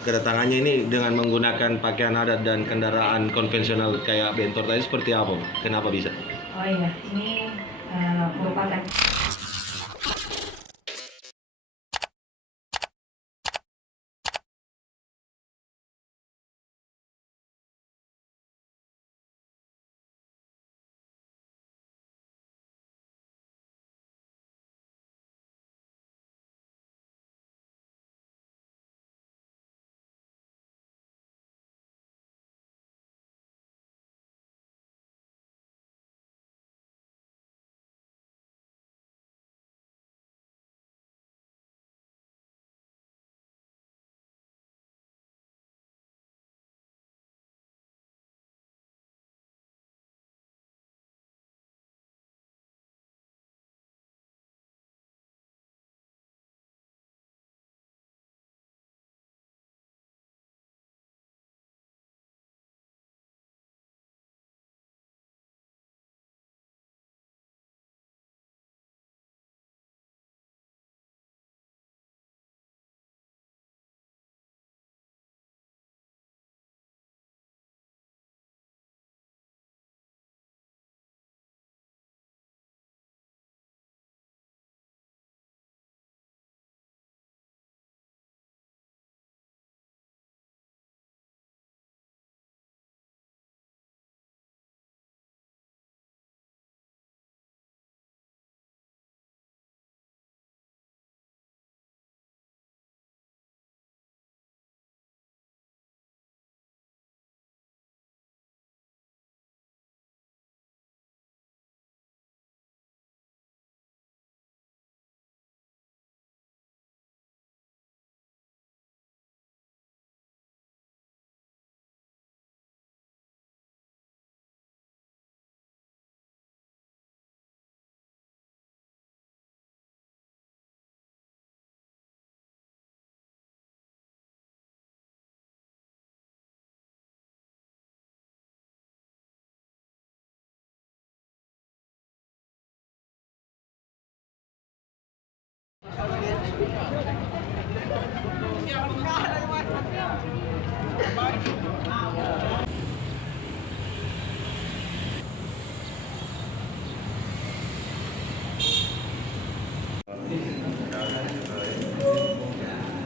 Kedatangannya ini dengan menggunakan pakaian adat dan kendaraan konvensional kayak bentor tadi seperti apa? Kenapa bisa? Oh iya, ini merupakan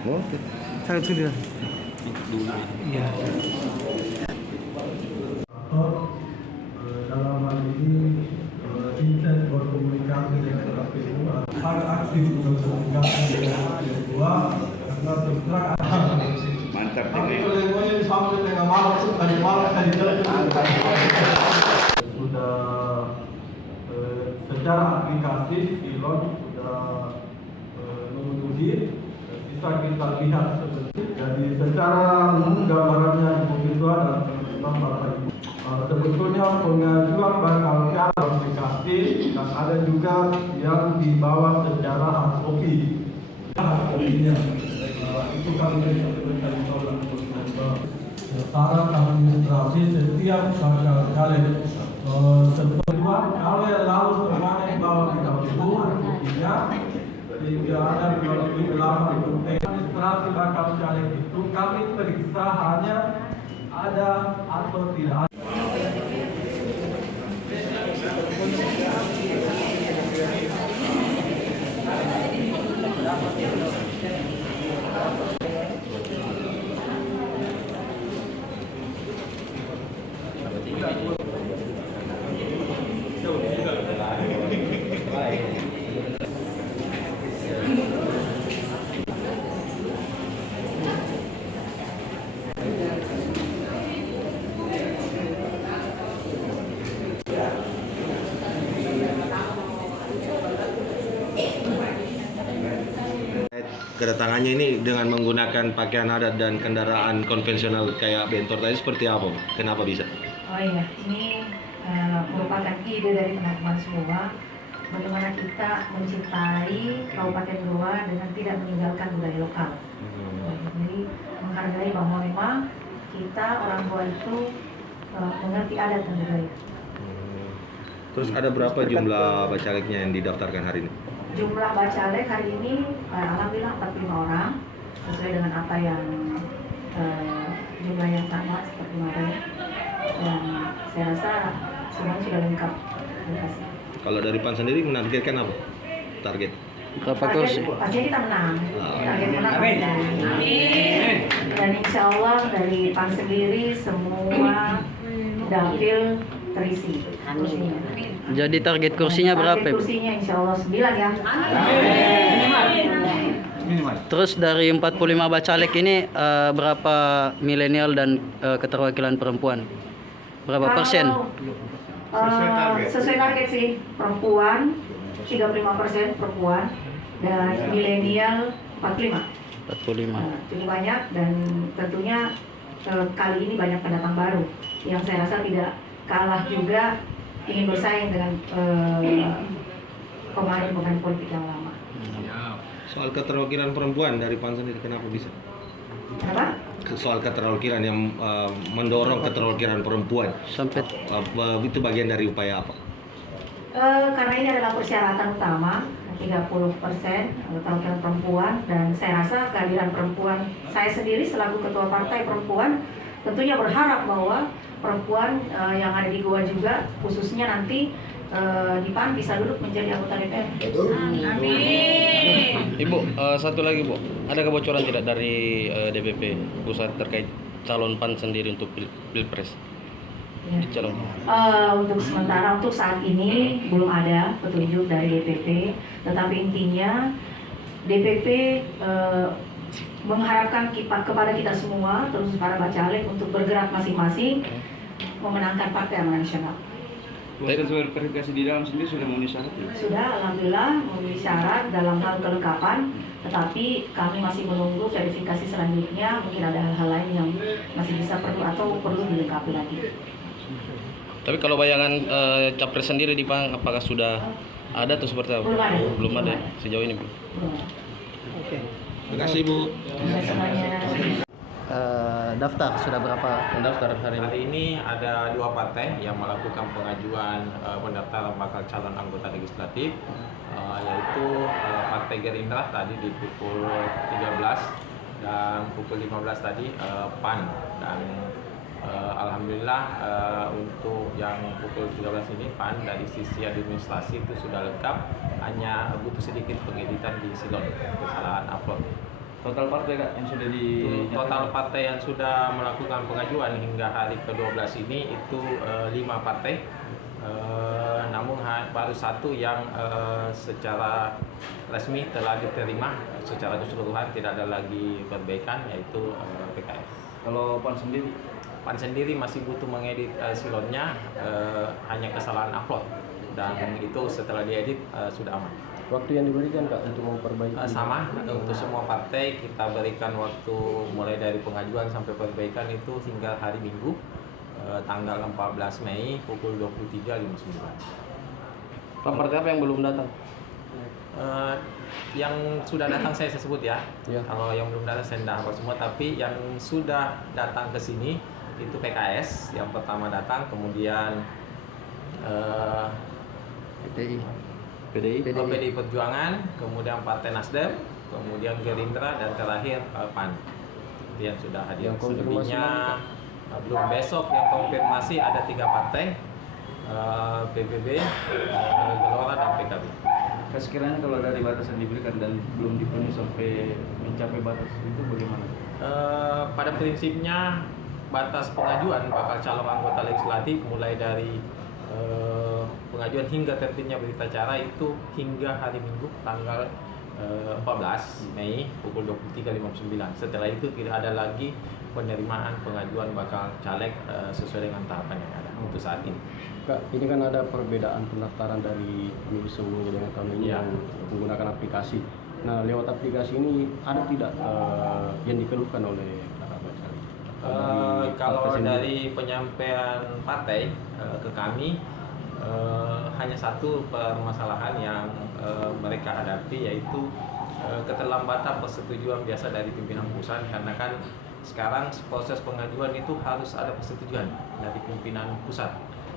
Oke. Sangat sudah. Iya. Dalam hal ini intens berkomunikasi dengan KPU, sangat aktif berkomunikasi dengan kedua karena terus terang Mantap tapi kalau yang sampai tengah malam tadi malam tadi sudah secara aplikasi pilot sudah memenuhi bisa kita lihat seperti jadi secara umum gambarannya begitu dan teman-teman para ibu. Sebetulnya pengajuan bakal calon aplikasi dan ada juga yang dibawa secara hard copy. Itu kami berikan tolong syarat administrasi setiap bakal calon. Seperti kalau yang lalu semuanya dibawa ke KPU, artinya sehingga ada 28 administrasi bakal calon itu kami periksa hanya ada atau tidak. Kedatangannya ini dengan menggunakan pakaian adat dan kendaraan konvensional kayak bentor tadi seperti apa? Kenapa bisa? oh iya, ini merupakan ide dari teman-teman semua bagaimana kita mencintai Kabupaten Goa dengan tidak meninggalkan budaya lokal. Jadi menghargai bahwa memang kita orang Goa itu mengerti adat dan budaya. Terus ada berapa jumlah bacaleknya yang didaftarkan hari ini? Jumlah bacalek hari ini alhamdulillah 45 orang sesuai dengan apa yang jumlah yang sama seperti kemarin, dan saya rasa semuanya sudah lengkap. Terima kasih. Kalau dari PAN sendiri menargetkan apa? Target? Berapa kursi? Pastinya kita menang. Target menang. Amin. Dan insya Allah dari PAN sendiri semua dapil terisi kursinya. Jadi target kursinya berapa, Target Ibu? kursinya insya Allah 9 ya. Terus dari 45 bacalek ini berapa milenial dan keterwakilan perempuan? Berapa persen? Sesuai target sih, perempuan 35% perempuan dan milenial 45. 45. Cukup banyak, dan tentunya kali ini banyak pendatang baru yang saya rasa tidak kalah juga ingin bersaing dengan pemain-pemain politik yang lama. Soal keterwakilan perempuan dari PAN sendiri kenapa bisa? Kenapa? Soal keterwakilan yang mendorong keterwakilan perempuan Sampai itu bagian dari upaya apa? Karena ini adalah persyaratan utama 30% keterwakilan perempuan, dan saya rasa kehadiran perempuan, saya sendiri selaku ketua partai perempuan tentunya berharap bahwa perempuan yang ada di Goa juga khususnya nanti di PAN bisa duduk menjadi anggota DPR. Amin. Ibu, satu lagi Bu, ada kebocoran tidak dari DPP pusat terkait calon PAN sendiri untuk pilpres? Ya. Calon. Untuk sementara, untuk saat ini belum ada petunjuk dari DPP, tetapi intinya DPP mengharapkan kepada kita semua, terus para bacalek, untuk bergerak masing-masing memenangkan Partai Amanat Nasional. Proses verifikasi di dalam sendiri sudah memenuhi syarat? Sudah, alhamdulillah memenuhi syarat dalam hal kelengkapan, tetapi kami masih menunggu verifikasi selanjutnya. Mungkin ada hal-hal lain yang masih bisa perlu atau perlu dilengkapi lagi. Tapi kalau bayangan capres sendiri di PAN apakah sudah ada atau seperti apa? Belum ada. Belum ada sejauh ini Bu. Belum. Oke. Terima kasih Bu. Semuanya. Daftar sudah berapa yang daftar hari ini? Hari ini ada 2 partai yang melakukan pengajuan pendaftaran bakal calon anggota legislatif, yaitu Partai Gerindra tadi di pukul 13 dan pukul 15 tadi PAN, dan alhamdulillah untuk yang pukul 13 ini PAN dari sisi administrasi itu sudah lengkap, hanya butuh sedikit pengeditan di silon, kesalahan upload. Total partai Kak yang sudah di Total partai yang sudah melakukan pengajuan hingga hari ke-12 ini itu 5 partai, namun baru 1 yang secara resmi telah diterima secara keseluruhan, tidak ada lagi perbaikan, yaitu PKS. Kalau PAN sendiri? PAN sendiri masih butuh mengedit silonnya, hanya kesalahan upload, dan itu setelah diedit sudah aman. Waktu yang diberikan Kak untuk memperbaiki? Sama, untuk semua partai kita berikan waktu mulai dari pengajuan sampai perbaikan itu hingga hari Minggu, tanggal 14 Mei pukul 23.59. Partai apa yang belum datang? Yang sudah datang saya sebut ya. Ya. Kalau yang belum datang saya tidak hafal semua, tapi yang sudah datang ke sini itu PKS yang pertama datang, kemudian PDI Perjuangan, kemudian Partai Nasdem, kemudian Gerindra, dan terakhir PAN. Itu yang sudah hadir. Yang konfirmasi Selebihnya belum. Besok yang konfirmasi ada 3 partai, PBB, Gelora, dan PKB. Sekiranya kalau dari batas yang diberikan dan belum dipenuhi sampai mencapai batas itu bagaimana? Pada prinsipnya batas pengajuan bakal calon anggota legislatif mulai dari pengajuan hingga terbitnya berita acara itu hingga hari Minggu tanggal 14 Mei pukul 23.59. Setelah itu tidak ada lagi penerimaan pengajuan bakal caleg sesuai dengan tahapan yang ada untuk saat ini. Kak, ini kan ada perbedaan pendaftaran dari pemilu sebelumnya dengan tahun ini Ya. yang menggunakan aplikasi. Nah, lewat aplikasi ini ada tidak yang dikeluhkan oleh para bacalek? Kalau dari penyampaian partai ke kami, hanya satu permasalahan yang mereka hadapi, yaitu keterlambatan persetujuan biasa dari pimpinan pusat, karena kan sekarang proses pengajuan itu harus ada persetujuan dari pimpinan pusat.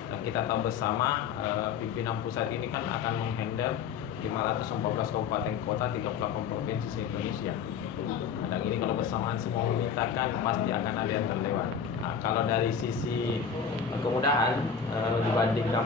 Dan kita tahu bersama pimpinan pusat ini kan akan menghandle 514 kabupaten kota, 38 provinsi se-Indonesia. Dan ini kalau bersamaan semua memintakan pasti akan ada yang terlewat. Nah, kalau dari sisi kemudahan dibandingkan